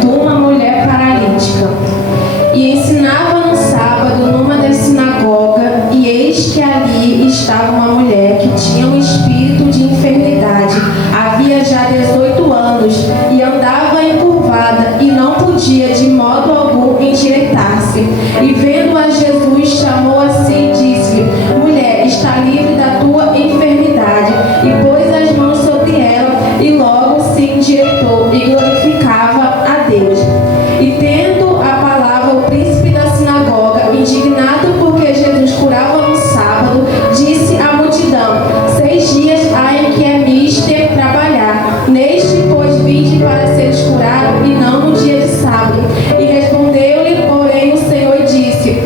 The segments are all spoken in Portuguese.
de uma mulher paralítica. E ensinava no sábado numa das sinagogas, e eis que ali estava uma mulher que tinha um espírito de enfermidade. Havia já 18 anos e andava encurvada e não podia de modo algum endireitar-se. E vendo a Jesus, chamou a si e disse-lhe: Mulher, está livre da tua enfermidade. E pôs as mãos sobre ela e logo se endireitou e glorificava a Deus. E tendo a palavra o príncipe da sinagoga, indignado porque Jesus curava no sábado, disse à multidão: 6 dias há em que é mister trabalhar. Neste, pois, vinde para seres curado, e não no dia de sábado. E respondeu-lhe, porém, o Senhor e disse: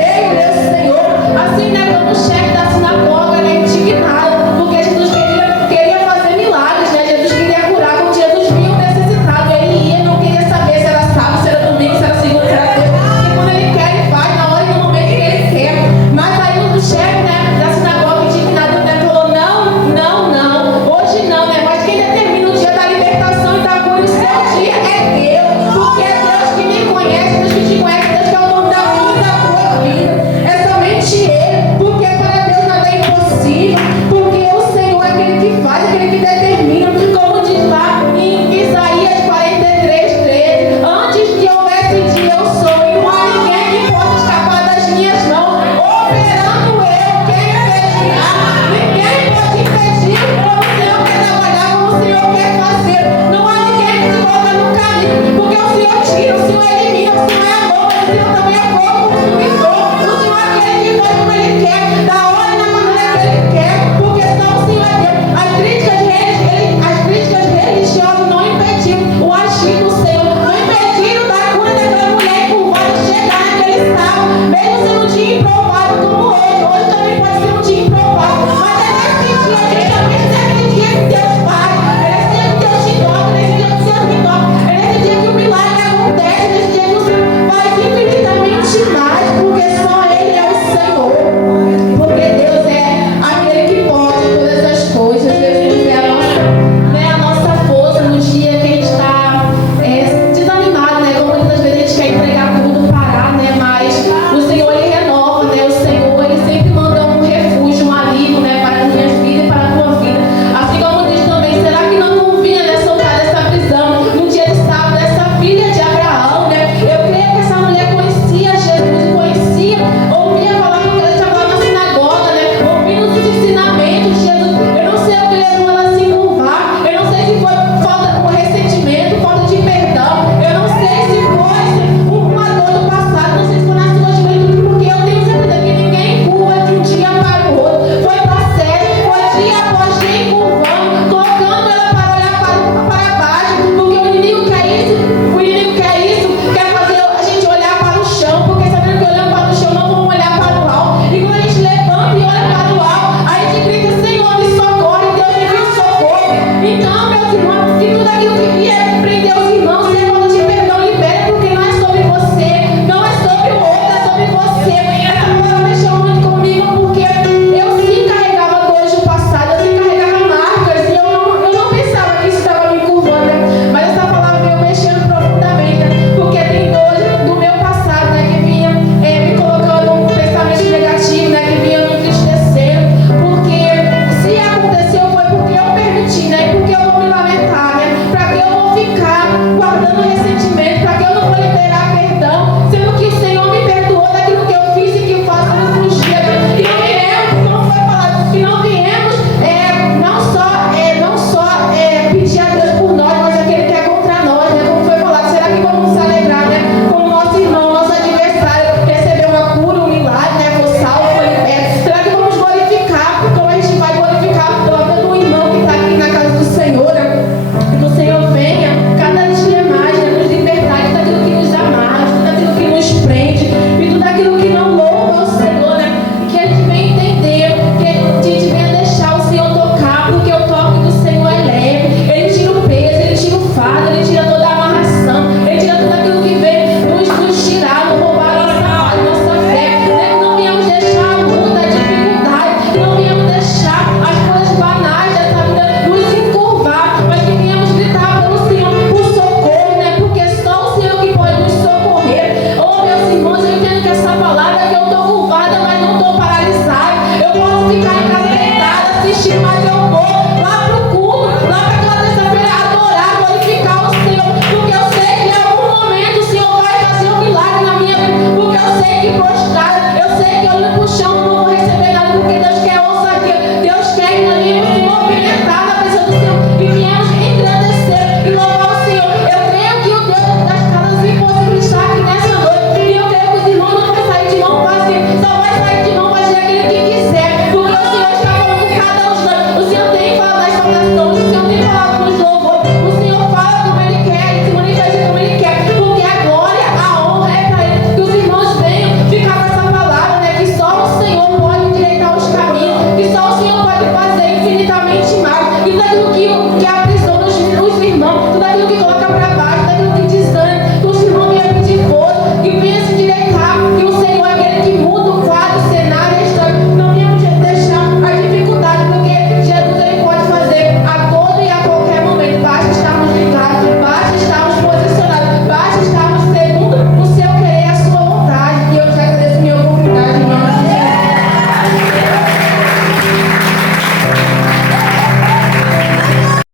creio, meu Senhor. Assim, né, como o chefe da sinagoga, né, indignado, porque Jesus queria fazer milagres, né? Jesus queria curar. Quando Jesus viu o necessitado, ele ia, não queria saber se era sábado, se era domingo, se era segunda, se era terça. Porque quando ele quer, ele faz na hora e no momento que ele quer. Mas aí o chefe, né, da sinagoga, indignado, né, falou: não, hoje não, né? Mas quem determina o dia da libertação e da cura, o seu dia é Deus. Porque é Deus que me conhece, Deus que te conhece, Deus que é o dono da minha e da tua vida. É somente Ele, porque para Deus nada é impossível. Porque o Senhor é aquele que faz, aquele que determina. Como diz lá em Isaías 43:13: antes que houvesse dia, eu sou, e não há ninguém que possa escapar das minhas mãos. Operando eu, quem impedirá? Ninguém pode impedir como o Senhor quer trabalhar, como o Senhor quer fazer. Não há ninguém que se coloca no caminho, porque o Senhor tira, o Senhor elimina, o Senhor é amor, mas o Senhor também é fogo consumidor. O Senhor é aquele que faz como Ele quer, da hora e na maneira que Ele quer, porque senão o Senhor é Deus. As críticas religiosas não impediram o agir do Senhor, não impediram da cura daquela mulher encurvada chegar naquele sábado, mesmo sendo um dia improvável como hoje. Hoje também pode ser um dia improvável, mas é nesse dia, a gente também nesse dia que Deus faz, é nesse dia que Deus te toca, nesse dia que Deus me toca, é nesse dia que o milagre acontece, nesse dia que o Senhor faz infinitamente mais, porque só Ele é o Senhor, porque Deus é aquele que pode todas as coisas. Jesus é a nossa força no dia que a gente está desanimado, né? Como muitas vezes a gente quer entregar tudo, parar, né? Mas o Senhor, Ele renova, né? O Senhor, Ele sempre manda um refúgio, um alívio, né? Para as minhas vidas e para a tua vida. Assim como diz também: será que não convinha, né, soltar dessa prisão no dia de sábado, dessa filha de Abraão, né? Eu creio que essa mulher conhecia Jesus, conhecia, ouvia falar, porque ela estava lá na sinagoga, né? Ouvindo os ensinamentos de Jesus. Eu não sei o que levou ela a se curvar, eu não sei se foi falta de ressentimento, falta de perdão, eu não sei se foi uma dor do passado, não sei se foi na sua juventude, porque eu tenho certeza que ninguém curva de um dia para o outro. Foi processo, foi dia após dia encurvando, colocando ela para olhar para baixo, porque o inimigo quer isso, quer fazer a gente olhar para o chão, porque sabendo que olhando para o chão não vamos olhar para o alto. E quando a gente levanta e olha para o alto, a gente grita: Senhor, me socorre, Deus me deu socorro. Então, meus irmãos, se tudo aquilo que vier prender os irmãos, se é falta de perdão, libere, porque não é sobre você, não é sobre o outro, é sobre você. Essa palavra mexeu muito comigo, porque eu sim carregava dores do passado, eu sim carregava marcas, e eu não pensava que isso estava me curvando, né? Mas essa palavra veio mexendo profundamente, né? Porque tem dores do meu passado, né, que vinha me colocando um pensamento negativo, né, que vinha me entristecendo, porque se aconteceu foi porque eu permiti, né, e porque eu vou me lamentar, né, para que eu vou ficar guardando ressentimento, para que eu não vou liberar perdão, sendo que o Senhor me perdoou daquilo que eu fiz e que eu faço no fugir, né? E não viemos, como foi falado, que não viemos não só pedir a Deus por nós, mas aquele que é contra nós, né, como foi falado. Será que vamos nos alegrar, né, com o nosso irmão, nosso adversário recebeu uma cura, um milagre, né, foi salvo, foi liberto? Será que vamos glorificar, como a gente vai glorificar pela vida do irmão que está aqui na casa do Senhor, né? Que o Senhor venha cada dia mais, né, nos libertar de tudo aquilo que nos amarra, de tudo aquilo que nos prende, de tudo aquilo que não louva o Senhor, né? Que a gente venha entender, que a gente venha deixar o Senhor tocar, porque o toque do Senhor é leve, Ele tira o peso, Ele tira o fardo, Ele tira toda a amarração, Ele tira tudo aquilo que vem nos tirar, nos roubar a nossa paz, nossa fé, né? Que não viemos deixar a luta, a dificuldade, que não viemos deixar as coisas banais dessa vida nos encurvar, mas que viemos gritar pelo Senhor por socorro, né? Porque só o Senhor que pode nos socorrer. Oh, meus irmãos, eu entendo que essa palavra é que eu estou curvada, mas não estou paralisada. Eu posso ficar em casa deitada, assistindo, mas eu vou lá pro culto, lá para aquela terça-feira adorar, glorificar o Senhor, porque eu sei que em algum momento o Senhor vai fazer um milagre na minha vida, porque eu sei que